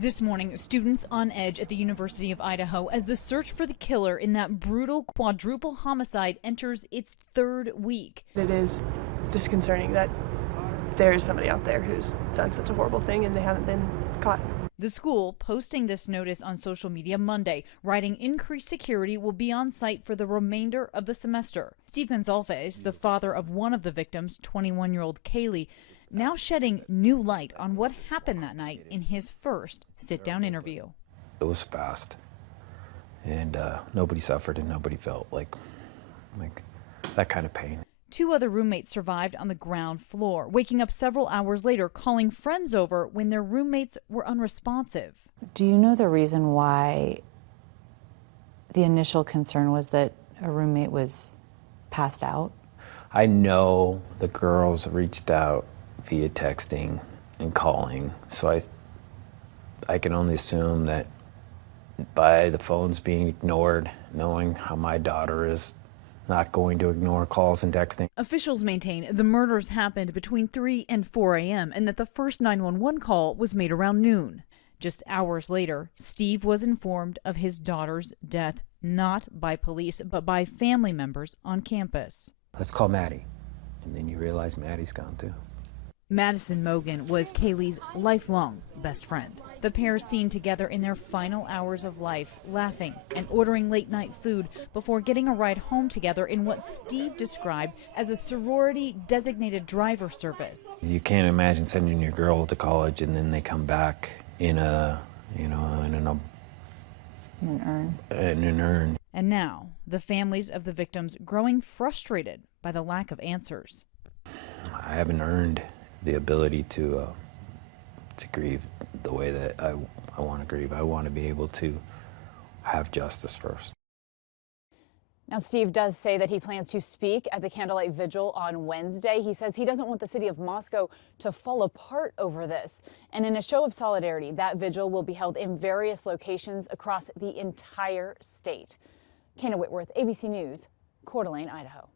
This morning, students on edge at the University of Idaho as the search for the killer in that brutal quadruple homicide enters its third week. It is disconcerting that there is somebody out there who's done such a horrible thing and they haven't been caught. The school posting this notice on social media Monday, writing increased security will be on site for the remainder of the semester. Steve Goncalves, the father of one of the victims, 21-year-old Kaylee, now shedding new light on what happened that night in his first sit-down interview. It was fast, and nobody suffered and nobody felt like that kind of pain. Two other roommates survived on the ground floor, waking up several hours later, calling friends over when their roommates were unresponsive. Do you know the reason why the initial concern was that a roommate was passed out? I know the girls reached out via texting and calling, so I can only assume that by the phones being ignored, knowing how my daughter is not going to ignore calls and texting. Officials maintain the murders happened between 3 and 4 a.m. and that the first 911 call was made around noon. Just hours later, Steve was informed of his daughter's death, not by police, but by family members on campus. Let's call Maddie. And then you realize Maddie's gone too. Madison Mogan was Kaylee's lifelong best friend. The pair seen together in their final hours of life, laughing and ordering late-night food before getting a ride home together in what Steve described as a sorority-designated driver service. You can't imagine sending your girl to college and then they come back in an urn. And now, the families of the victims growing frustrated by the lack of answers. I haven't earned the ability to grieve the way that I want to grieve. I want to be able to have justice first. Now, Steve does say that he plans to speak at the candlelight vigil on Wednesday. He says he doesn't want the city of Moscow to fall apart over this. And in a show of solidarity, that vigil will be held in various locations across the entire state. Kana Whitworth, ABC News, Coeur d'Alene, Idaho.